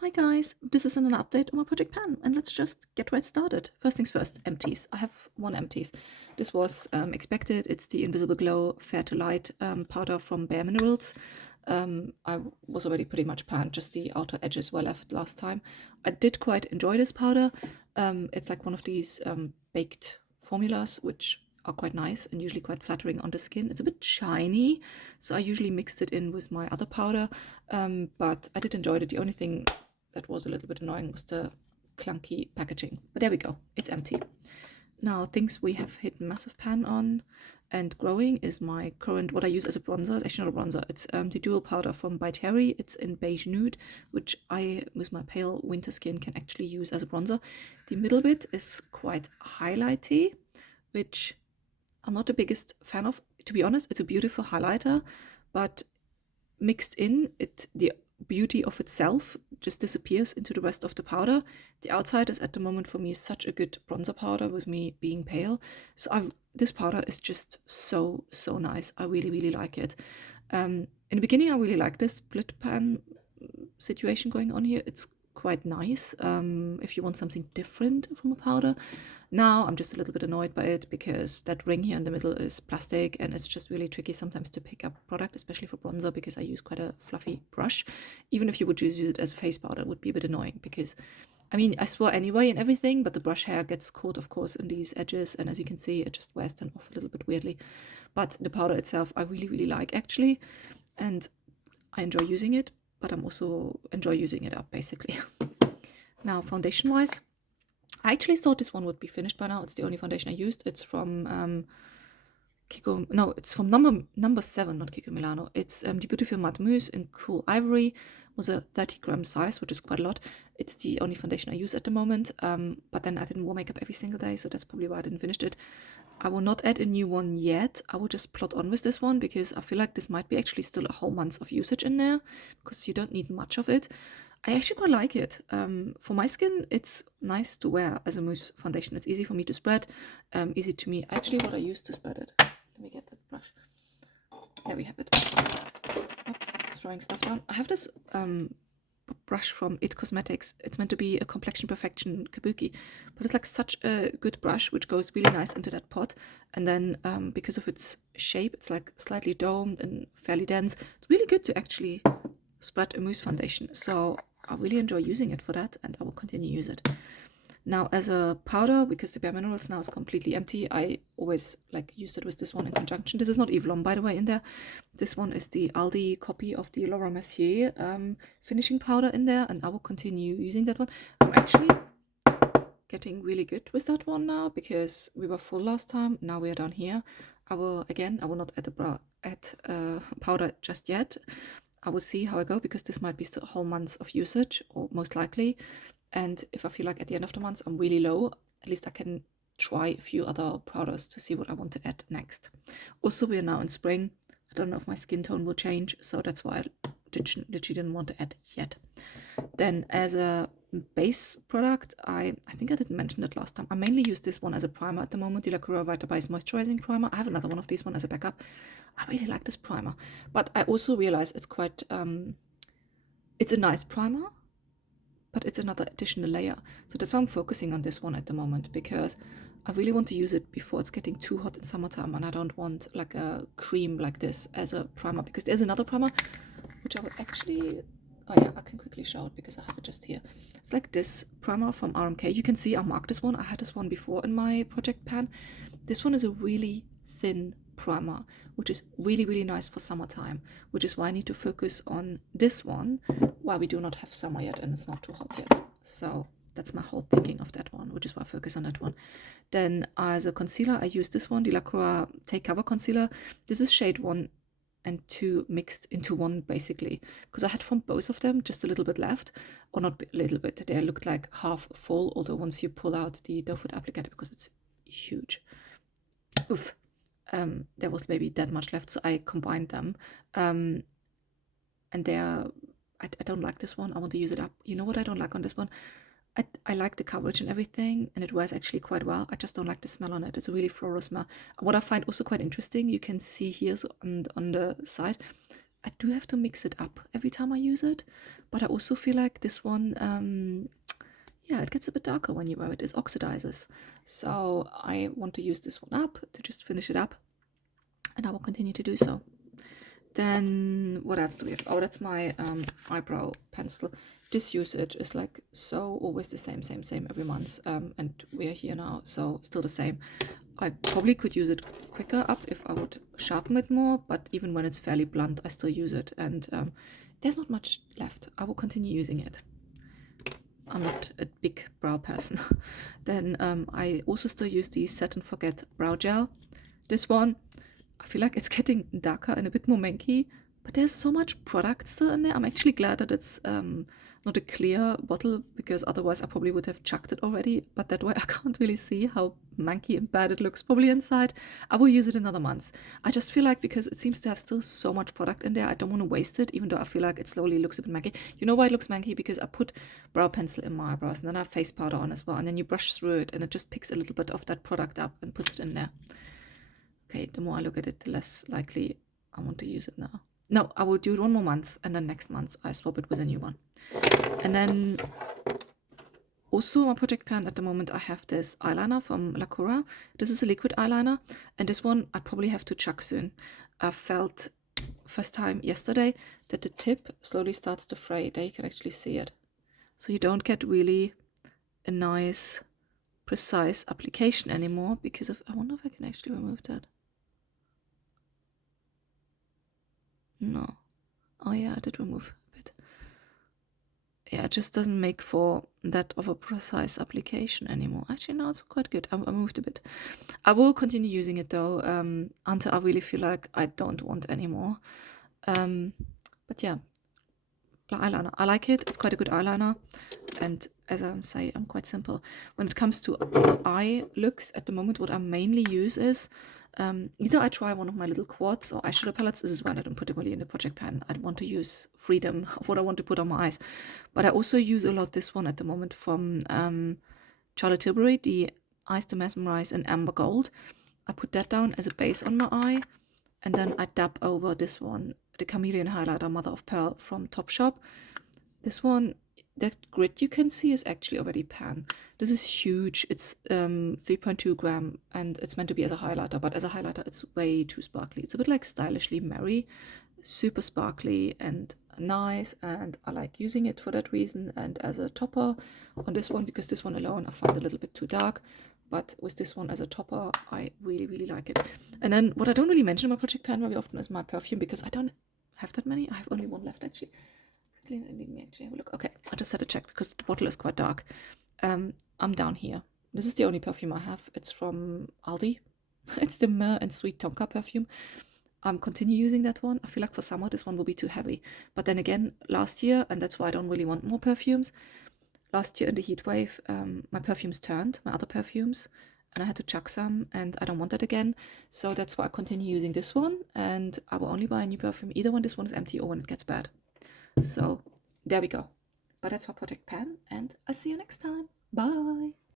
Hi guys, this is an update on my project pan, and let's just get right started. First things first, empties. I have one empties. This was expected. It's the Invisible Glow Fair to Light powder from Bare Minerals. I was already pretty much panned, just the outer edges were left last time. I did quite enjoy this powder. It's like one of these baked formulas, which are quite nice and usually quite flattering on the skin. It's a bit shiny, so I usually mixed it in with my other powder, but I did enjoy it. The only thing that was a little bit annoying was the clunky packaging. But there we go, it's empty. Now, things we have hit massive pan on and growing is my current, what I use as a bronzer. It's actually not a bronzer, it's the dual powder from By Terry. It's in beige nude, which I, with my pale winter skin, can actually use as a bronzer. The middle bit is quite highlighty, which I'm not the biggest fan of. To be honest, it's a beautiful highlighter, but mixed in, the beauty of itself just disappears into the rest of the powder. The outside is at the moment for me such a good bronzer powder with me being pale. So this powder is just so nice. I really like it. In the beginning, I really liked this split pan situation going on here. It's quite nice if you want something different from a powder. Now I'm just a little bit annoyed by it because that ring here in the middle is plastic and it's just really tricky sometimes to pick up product, especially for bronzer, because I use quite a fluffy brush. Even if you would just use it as a face powder, it would be a bit annoying because, I mean, I swore anyway and everything, but the brush hair gets caught, of course, in these edges, and as you can see, it just wears them off a little bit weirdly. But the powder itself, I really like, actually, and I enjoy using it, but I'm also enjoy using it up, basically. Now, foundation-wise, I actually thought this one would be finished by now. It's the only foundation I used. It's from it's from number 7, not Kiko Milano. It's the Beautiful Matte Mousse in Cool Ivory. Was a 30-gram size, which is quite a lot. It's the only foundation I use at the moment. But then I didn't wear makeup every single day, so that's probably why I didn't finish it. I will not add a new one yet. I will just plot on with this one because I feel like this might be actually still a whole month of usage in there because you don't need much of it. I actually quite like it. For my skin, it's nice to wear as a mousse foundation. It's easy for me to spread, easy to me. Actually, what I use to spread it. Let me get that brush. There we have it. Oops, it's throwing stuff down. I have this brush from It Cosmetics. It's meant to be a complexion perfection kabuki, but it's like such a good brush which goes really nice into that pot. And then because of its shape, it's like slightly domed and fairly dense. It's really good to actually spread a mousse foundation. So I really enjoy using it for that, and I will continue to use it. Now, as a powder, because the Bare Minerals now is completely empty, I always like used it with this one in conjunction. This is not Eve Lom, by the way, in there. This one is the Aldi copy of the Laura Mercier finishing powder in there, and I will continue using that one. I'm actually getting really good with that one now because we were full last time. Now we are down here. I will not add powder just yet. I will see how I go because this might be still a whole month of usage, or most likely. And if I feel like at the end of the month I'm really low, at least I can try a few other powders to see what I want to add next. Also, we are now in spring. I don't know if my skin tone will change, so that's why I literally didn't want to add yet. Then as a base product, I think I didn't mention that last time. I mainly use this one as a primer at the moment, the Lacura Vitabice Moisturizing Primer. I have another one of these one as a backup. I really like this primer, but I also realize it's quite, it's a nice primer, but it's another additional layer. So that's why I'm focusing on this one at the moment, because I really want to use it before it's getting too hot in summertime, and I don't want like a cream like this as a primer, because there's another primer which I will actually, oh yeah, I can quickly show it because I have it just here. It's like this primer from RMK. You can see I marked this one. I had this one before in my project pan. This one is a really thin primer, which is really nice for summertime, which is why I need to focus on this one while we do not have summer yet and it's not too hot yet. So that's my whole thinking of that one, which is why I focus on that one. Then as a concealer, I use this one, the Lacroix Take Cover Concealer. This is shade 1 and 2 mixed into one, basically, because I had from both of them just a little bit left, or not a little bit, they looked like half full, although once you pull out the doe foot applicator, because it's huge, oof, there was maybe that much left, so I combined them, and I don't like this one. I want to use it up. You know what I don't like on this one? I like the coverage and everything, and it wears actually quite well. I just don't like the smell on it. It's a really floral smell. What I find also quite interesting, you can see here, so on the side, I do have to mix it up every time I use it, but I also feel like this one, yeah, it gets a bit darker when you wear it. It oxidizes. So I want to use this one up to just finish it up, and I will continue to do so. Then what else do we have? Oh, that's my eyebrow pencil. This usage is like so always the same every month, and we are here now, so still the same. I probably could use it quicker up if I would sharpen it more, but even when it's fairly blunt, I still use it, and there's not much left. I will continue using it. I'm not a big brow person. Then I also still use the Set and Forget brow gel. This one, I feel like it's getting darker and a bit more manky, but there's so much product still in there. I'm actually glad that it's not a clear bottle, because otherwise I probably would have chucked it already, but that way I can't really see how manky and bad it looks probably inside. I will use it another month. I just feel like, because it seems to have still so much product in there, I don't want to waste it, even though I feel like it slowly looks a bit manky. You know why it looks manky? Because I put brow pencil in my eyebrows, and then I have face powder on as well, and then you brush through it and it just picks a little bit of that product up and puts it in there. Okay, the more I look at it, the less likely I want to use it now. No, I will do it one more month, and then next month I swap it with a new one. And then also my project pan at the moment, I have this eyeliner from Lacura. This is a liquid eyeliner, and this one I probably have to chuck soon. I felt first time yesterday that the tip slowly starts to fray. There you can actually see it. So you don't get really a nice, precise application anymore because of, I wonder if I can actually remove that. No. Oh yeah, I did remove a bit. Yeah, it just doesn't make for that of a precise application anymore. Actually, no, it's quite good. I moved a bit. I will continue using it though, until I really feel like I don't want anymore. But yeah, eyeliner. I like it. It's quite a good eyeliner. And as I say, I'm quite simple. When it comes to eye looks, at the moment, what I mainly use is either I try one of my little quads or eyeshadow palettes. This is why I don't put it really in the project pan. I want to use freedom of what I want to put on my eyes. But I also use a lot this one at the moment from Charlotte Tilbury, the Eyes to Mesmerize in Amber Gold. I put that down as a base on my eye, and then I dab over this one, the Chameleon Highlighter Mother of Pearl from Topshop. This one, that grid you can see is actually already pan. This is huge. It's 3.2 gram, and it's meant to be as a highlighter, but as a highlighter it's way too sparkly. It's a bit like Stylishly Merry, super sparkly and nice, and I like using it for that reason, and as a topper on this one, because this one alone I find a little bit too dark, but with this one as a topper I really like it. And then what I don't really mention in my project pan very often is my perfume, because I don't have that many. I have only one left actually. Let me actually have a look. Okay, I just had to check because the bottle is quite dark. I'm down here. This is the only perfume I have. It's from Aldi. It's the Myrrh and Sweet Tonka perfume. I'm continue using that one. I feel like for summer this one will be too heavy. But then again, last year, and that's why I don't really want more perfumes, last year in the heat wave, my perfumes turned, my other perfumes, and I had to chuck some, and I don't want that again. So that's why I continue using this one, and I will only buy a new perfume either when this one is empty or when it gets bad. So there we go. But that's my project pan, and I'll see you next time. Bye.